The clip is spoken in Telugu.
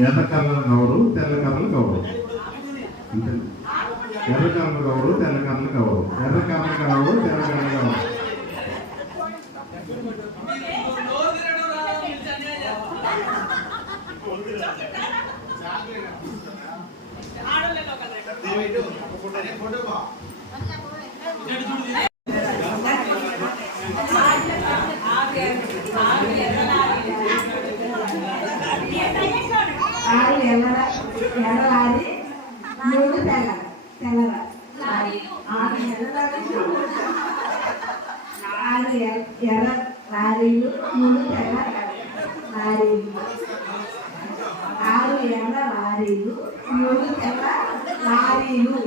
ఎర్ర కర్రల కవరు తెల్ల కర్రల కవరు అంతే ఎర్ర కర్రల కవరు తెల్ల కర్రల కవరు ఎర్ర కర్రల కవరు తెల్ల కర్రల కవరు ఆరు తెల్లర ఎర్రలారి నువ్వు తెల్ల తెల్లర ఆరు ఎర్ర లారీలు మూడు తెల్ల లారీలు ఆరు ఎర్ర లారీలు మూడు తెల్ల లారీలు